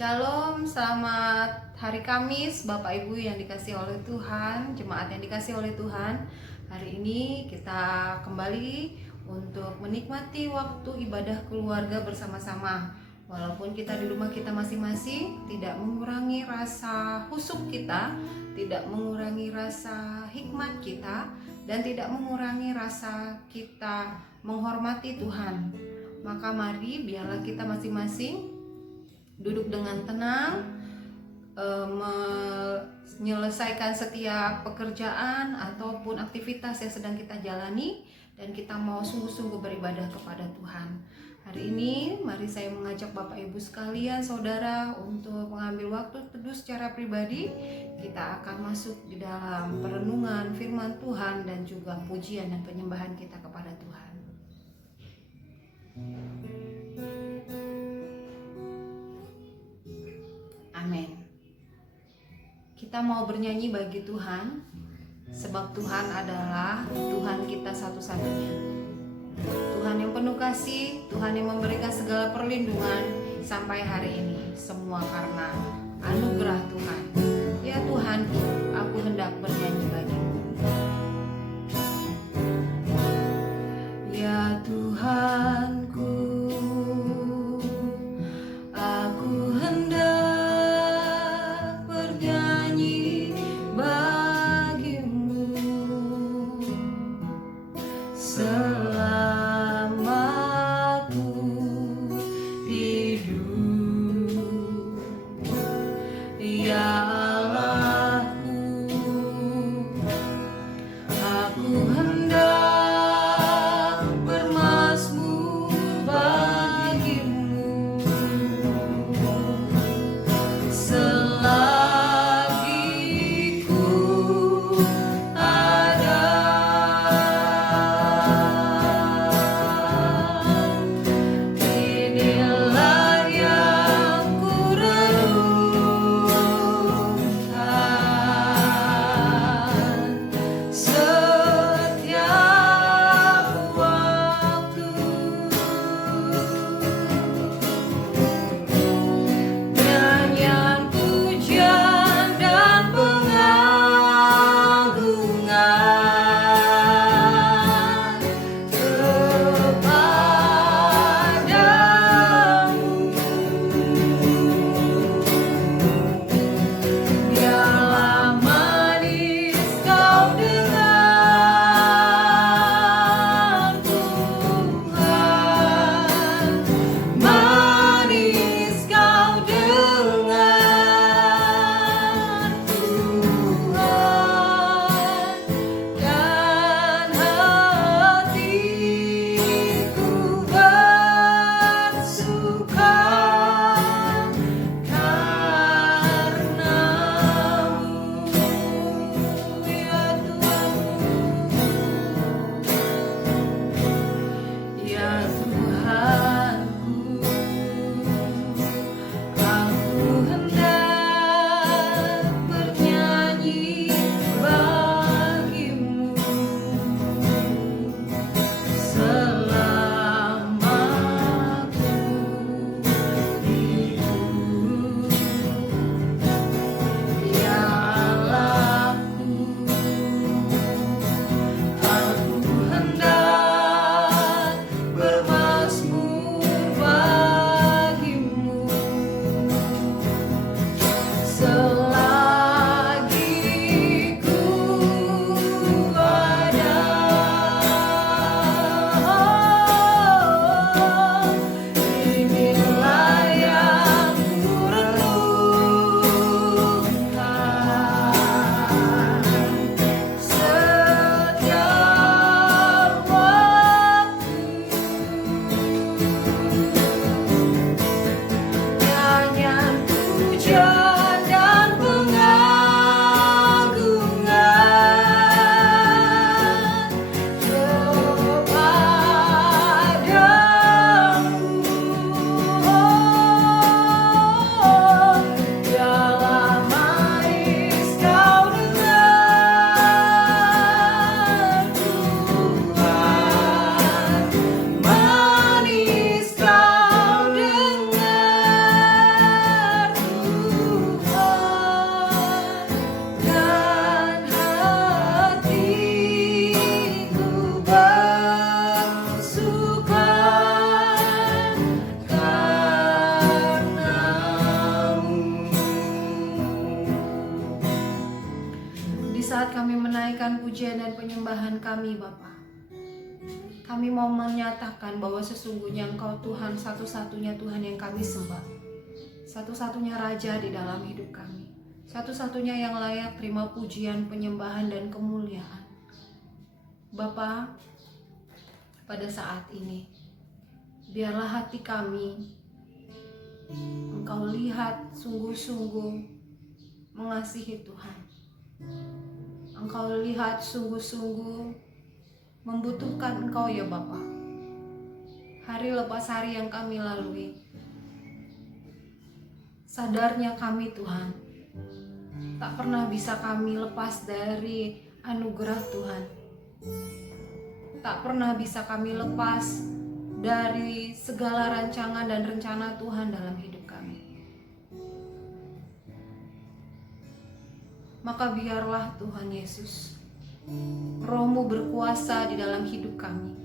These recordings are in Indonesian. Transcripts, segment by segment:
Shalom, selamat hari Kamis Bapak Ibu yang dikasihi oleh Tuhan, jemaat yang dikasihi oleh Tuhan. Hari ini kita kembali untuk menikmati waktu ibadah keluarga bersama-sama. Walaupun kita di rumah kita masing-masing, tidak mengurangi rasa khusyuk kita, tidak mengurangi rasa hikmat kita, dan tidak mengurangi rasa kita menghormati Tuhan. Maka mari biarlah kita masing-masing duduk dengan tenang, menyelesaikan setiap pekerjaan ataupun aktivitas yang sedang kita jalani, dan kita mau sungguh-sungguh beribadah kepada Tuhan. Hari ini mari saya mengajak Bapak Ibu sekalian, saudara, untuk mengambil waktu teduh secara pribadi. Kita akan masuk di dalam perenungan firman Tuhan dan juga pujian dan penyembahan kita kepada Tuhan. Amin. Kita mau bernyanyi bagi Tuhan, sebab Tuhan adalah Tuhan kita satu-satunya. Tuhan yang penuh kasih, Tuhan yang memberikan segala perlindungan sampai hari ini. Semua karena anugerah Tuhan. Ya Tuhan, aku hendak bernyanyi bagimu. Ya Tuhanku, aku hendak bernyanyi bagimu selama aku hidup. Ya Allahku, menaikkan pujian dan penyembahan kami Bapa. Kami mau menyatakan bahwa sesungguhnya Engkau Tuhan, satu-satunya Tuhan yang kami sembah, satu-satunya Raja di dalam hidup kami, satu-satunya yang layak terima pujian, penyembahan, dan kemuliaan. Bapa, pada saat ini biarlah hati kami Engkau lihat sungguh-sungguh mengasihi Tuhan. Engkau lihat sungguh-sungguh membutuhkan Engkau ya Bapa. Hari lepas hari yang kami lalui, sadarnya kami Tuhan, tak pernah bisa kami lepas dari anugerah Tuhan. Tak pernah bisa kami lepas dari segala rancangan dan rencana Tuhan dalam hidup kami. Maka biarlah Tuhan Yesus, Roh-Mu berkuasa di dalam hidup kami.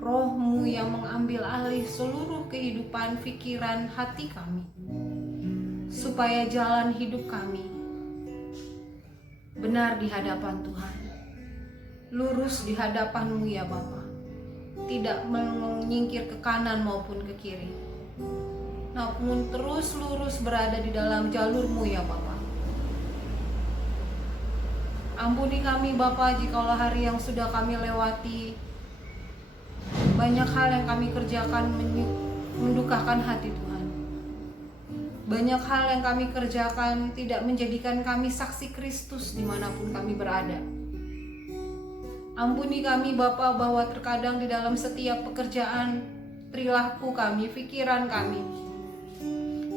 Roh-Mu yang mengambil alih seluruh kehidupan, pikiran, hati kami, supaya jalan hidup kami benar di hadapan Tuhan, lurus di hadapan-Mu ya Bapa, tidak menyingkir ke kanan maupun ke kiri, namun terus lurus berada di dalam jalur-Mu ya Bapa. Ampuni kami Bapa jikalau hari yang sudah kami lewati banyak hal yang kami kerjakan mendukakan hati Tuhan. Banyak hal yang kami kerjakan tidak menjadikan kami saksi Kristus dimanapun kami berada. Ampuni kami Bapa bahwa terkadang di dalam setiap pekerjaan, perilaku kami, pikiran kami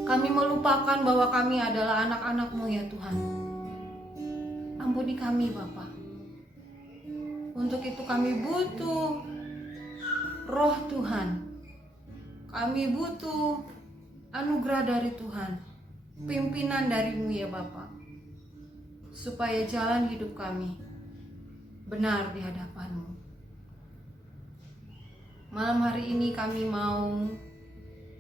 melupakan bahwa kami adalah anak-anak-Mu ya Tuhan. Ampuni kami Bapa. Untuk itu kami butuh Roh Tuhan. Kami butuh anugerah dari Tuhan, pimpinan dari-Mu ya Bapa, supaya jalan hidup kami benar di hadapan-Mu. Malam hari ini kami mau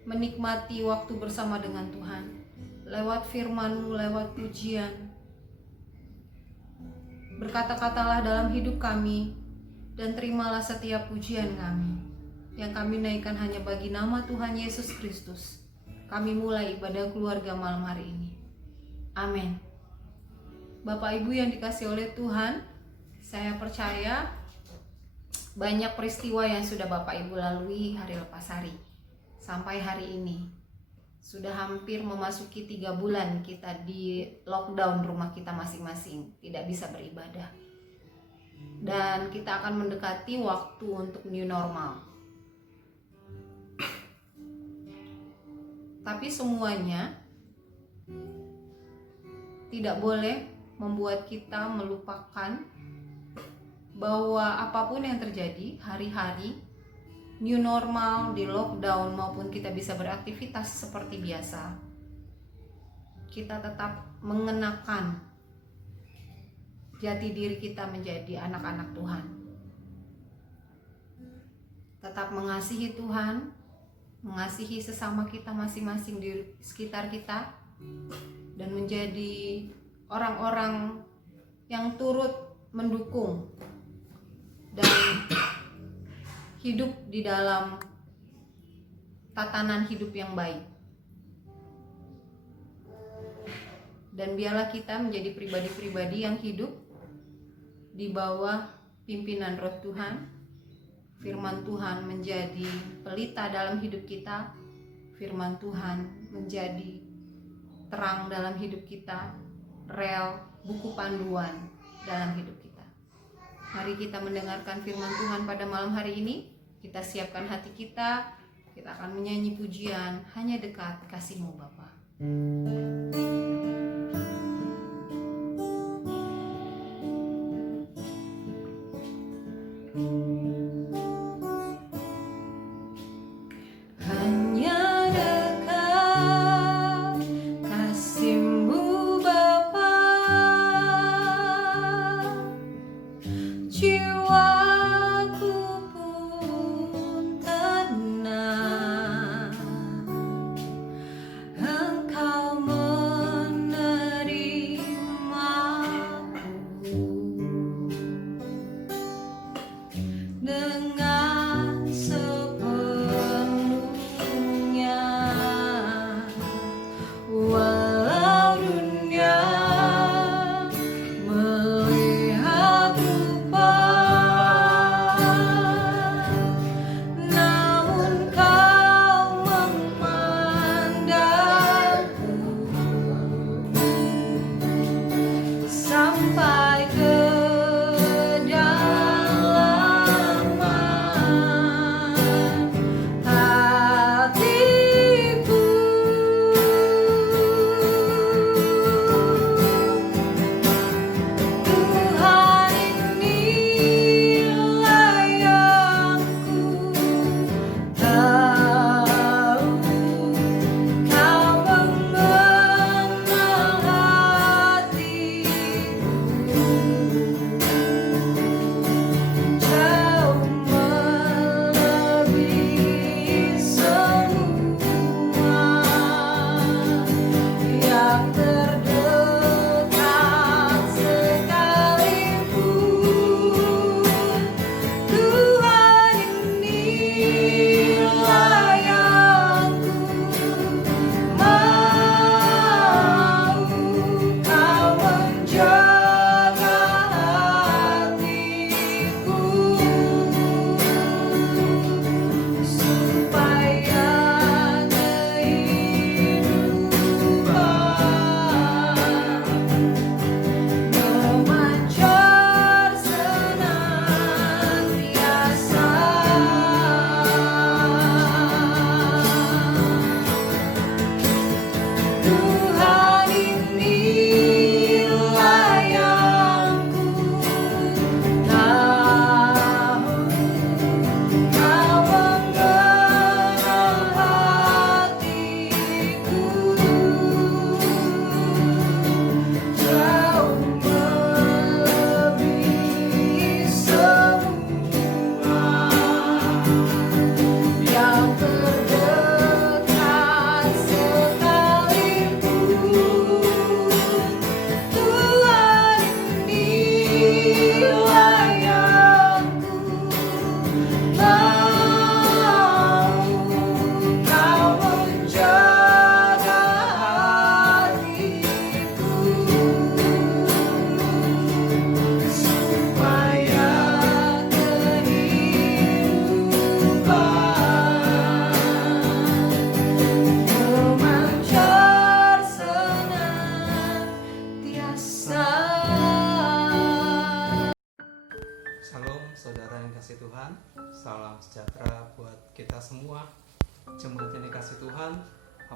menikmati waktu bersama dengan Tuhan lewat firman-Mu, lewat pujian. Berkata-katalah dalam hidup kami, dan terimalah setiap pujian kami yang kami naikkan hanya bagi nama Tuhan Yesus Kristus. Kami mulai ibadah keluarga malam hari ini. Amin. Bapak Ibu yang dikasihi oleh Tuhan, saya percaya banyak peristiwa yang sudah Bapak Ibu lalui hari lepas hari sampai hari ini. Sudah hampir memasuki 3 bulan kita di lockdown rumah kita masing-masing, tidak bisa beribadah. Dan kita akan mendekati waktu untuk new normal. Tapi semuanya tidak boleh membuat kita melupakan bahwa apapun yang terjadi hari-hari, new normal, di lockdown maupun kita bisa beraktivitas seperti biasa, kita tetap mengenakan jati diri kita menjadi anak-anak Tuhan. Tetap mengasihi Tuhan, mengasihi sesama kita masing-masing di sekitar kita, dan menjadi orang-orang yang turut mendukung dan hidup di dalam tatanan hidup yang baik. Dan biarlah kita menjadi pribadi-pribadi yang hidup di bawah pimpinan Roh Tuhan. Firman Tuhan menjadi pelita dalam hidup kita. Firman Tuhan menjadi terang dalam hidup kita, rel, buku panduan dalam hidup kita. Mari kita mendengarkan firman Tuhan pada malam hari ini. Kita siapkan hati kita akan menyanyi pujian Hanya Dekat Kasih-Mu Bapa. Engkau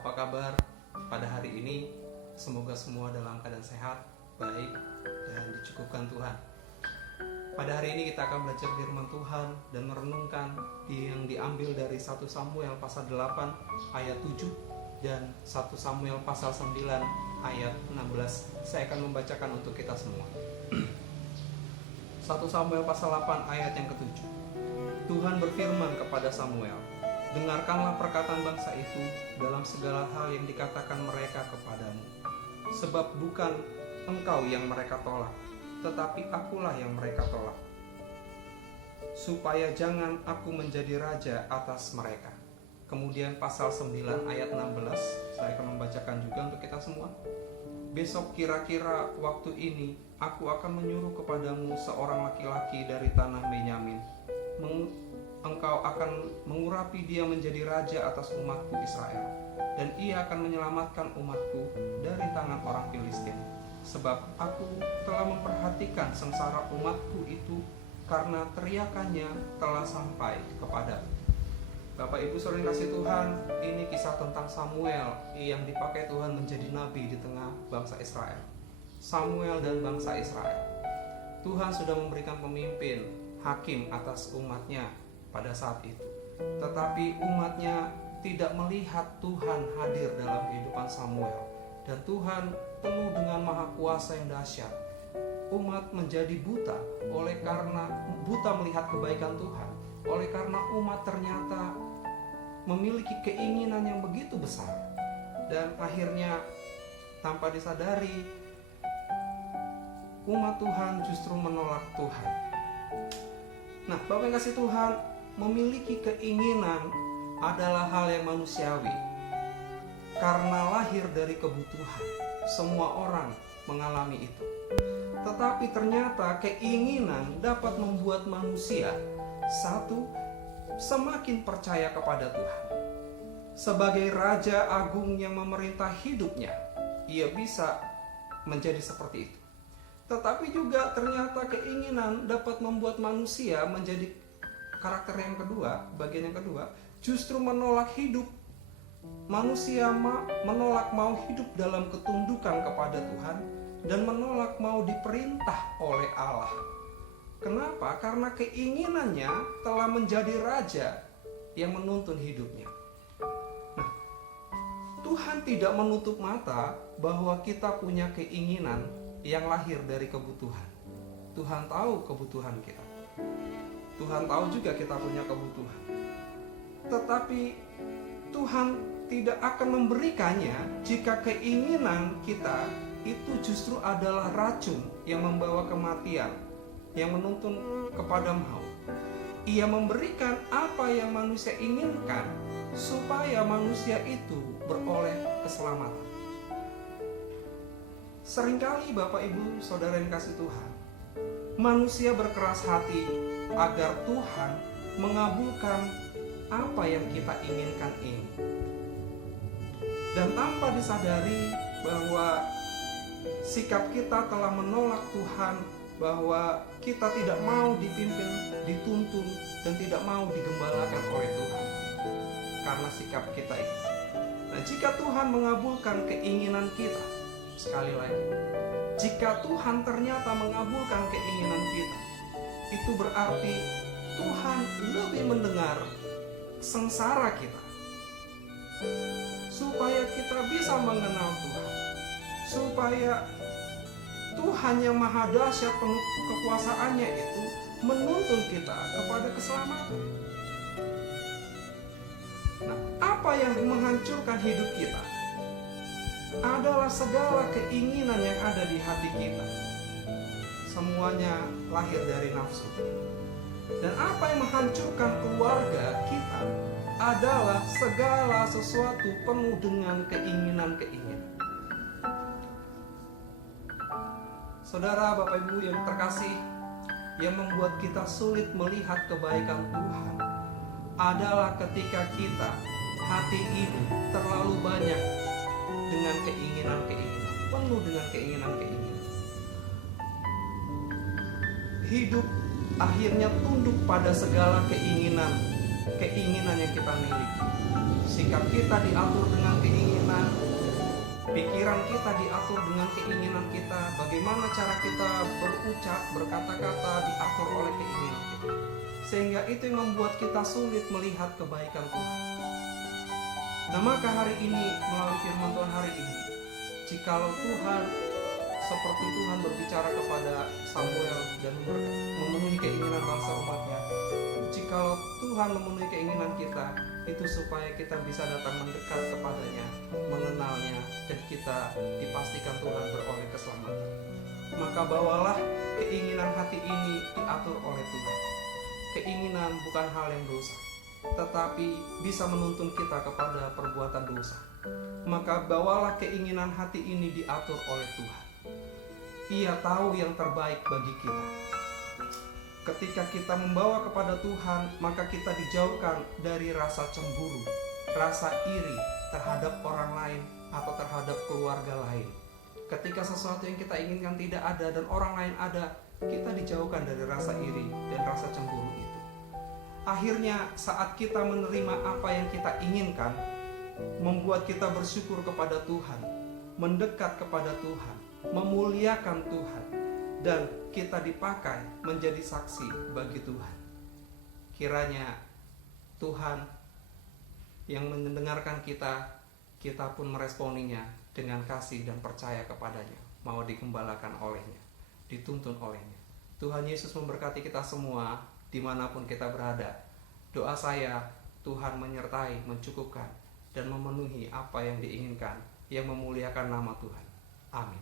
Apa kabar pada hari ini? Semoga semua dalam keadaan sehat, baik, dan dicukupkan Tuhan. Pada hari ini kita akan belajar firman Tuhan dan merenungkan yang diambil dari 1 Samuel pasal 8 ayat 7 dan 1 Samuel pasal 9 ayat 16. Saya akan membacakan untuk kita semua. 1 Samuel pasal 8 ayat yang ke-7. Tuhan berfirman kepada Samuel, "Dengarkanlah perkataan bangsa itu dalam segala hal yang dikatakan mereka kepadamu. Sebab bukan engkau yang mereka tolak, tetapi akulah yang mereka tolak. Supaya jangan aku menjadi raja atas mereka." Kemudian pasal 9 ayat 16, saya akan membacakan juga untuk kita semua. "Besok kira-kira waktu ini, aku akan menyuruh kepadamu seorang laki-laki dari tanah Benyamin. Engkau akan mengurapi dia menjadi raja atas umatku Israel, dan ia akan menyelamatkan umatku dari tangan orang Filistin. Sebab aku telah memperhatikan sengsara umatku itu, karena teriakannya telah sampai kepadaku." Bapak Ibu saudara yang kasih Tuhan, ini kisah tentang Samuel yang dipakai Tuhan menjadi nabi di tengah bangsa Israel. Samuel dan bangsa Israel. Tuhan sudah memberikan pemimpin, hakim atas umatnya pada saat itu. Tetapi umatnya tidak melihat Tuhan hadir dalam kehidupan Samuel. Dan Tuhan penuh dengan maha kuasa yang dahsyat. Umat menjadi buta oleh karena buta melihat kebaikan Tuhan. Oleh karena umat ternyata memiliki keinginan yang begitu besar. Dan akhirnya tanpa disadari, umat Tuhan justru menolak Tuhan. Nah, Bapak yang kasih Tuhan, memiliki keinginan adalah hal yang manusiawi. Karena lahir dari kebutuhan, semua orang mengalami itu. Tetapi ternyata keinginan dapat membuat manusia semakin percaya kepada Tuhan. Sebagai Raja Agung yang memerintah hidupnya, ia bisa menjadi seperti itu. Tetapi juga ternyata keinginan dapat membuat manusia menjadi karakter yang kedua, bagian yang kedua, justru menolak hidup. Manusia menolak mau hidup dalam ketundukan kepada Tuhan dan menolak mau diperintah oleh Allah. Kenapa? Karena keinginannya telah menjadi raja yang menuntun hidupnya. Nah, Tuhan tidak menutup mata bahwa kita punya keinginan yang lahir dari kebutuhan. Tuhan tahu kebutuhan kita. Tuhan tahu juga kita punya kebutuhan. Tetapi Tuhan tidak akan memberikannya jika keinginan kita itu justru adalah racun yang membawa kematian, yang menuntun kepada maut. Ia memberikan apa yang manusia inginkan supaya manusia itu beroleh keselamatan. Seringkali Bapak Ibu Saudara yang kasih Tuhan, manusia berkeras hati agar Tuhan mengabulkan apa yang kita inginkan ini. Dan tanpa disadari bahwa sikap kita telah menolak Tuhan, bahwa kita tidak mau dipimpin, dituntun, dan tidak mau digembalakan oleh Tuhan karena sikap kita itu. Nah, jika Tuhan mengabulkan keinginan kita, sekali lagi, jika Tuhan ternyata mengabulkan keinginan kita, itu berarti Tuhan lebih mendengar sengsara kita, supaya kita bisa mengenal Tuhan, supaya Tuhan yang maha dahsyat penuh kekuasaannya itu menuntun kita kepada keselamatan. Nah, apa yang menghancurkan hidup kita adalah segala keinginan yang ada di hati kita. Semuanya lahir dari nafsu. Dan apa yang menghancurkan keluarga kita adalah segala sesuatu penuh dengan keinginan-keinginan. Saudara, Bapak Ibu yang terkasih, yang membuat kita sulit melihat kebaikan Tuhan adalah ketika kita, hati ini terlalu banyak dengan keinginan-keinginan, penuh dengan keinginan-keinginan. Hidup akhirnya tunduk pada segala keinginan yang kita miliki. Sikap kita diatur dengan keinginan pikiran kita diatur dengan keinginan kita, bagaimana cara kita berucap, berkata-kata diatur oleh keinginan kita. Sehingga itu yang membuat kita sulit melihat kebaikan Tuhan. Nah, maka hari ini, melalui firman Tuhan hari ini, jikalau Tuhan, seperti Tuhan berbicara kepada Samuel dan memenuhi keinginan bangsa umatnya, jikalau Tuhan memenuhi keinginan kita, itu supaya kita bisa datang mendekat kepadanya, mengenalnya, dan kita dipastikan Tuhan beroleh keselamatan. Maka bawalah keinginan hati ini diatur oleh Tuhan. Keinginan bukan hal yang dosa, tetapi bisa menuntun kita kepada perbuatan dosa. Maka bawalah keinginan hati ini diatur oleh Tuhan. Ia tahu yang terbaik bagi kita. Ketika kita membawa kepada Tuhan, maka kita dijauhkan dari rasa cemburu, rasa iri terhadap orang lain atau terhadap keluarga lain. Ketika sesuatu yang kita inginkan tidak ada dan orang lain ada, kita dijauhkan dari rasa iri dan rasa cemburu itu. Akhirnya saat kita menerima apa yang kita inginkan, membuat kita bersyukur kepada Tuhan, mendekat kepada Tuhan, memuliakan Tuhan, dan kita dipakai menjadi saksi bagi Tuhan. Kiranya Tuhan yang mendengarkan kita, kita pun meresponinya dengan kasih dan percaya kepadanya, mau digembalakan olehnya, dituntun olehnya. Tuhan Yesus memberkati kita semua dimanapun kita berada. Doa saya, Tuhan menyertai, mencukupkan, dan memenuhi apa yang diinginkan, yang memuliakan nama Tuhan. Amin.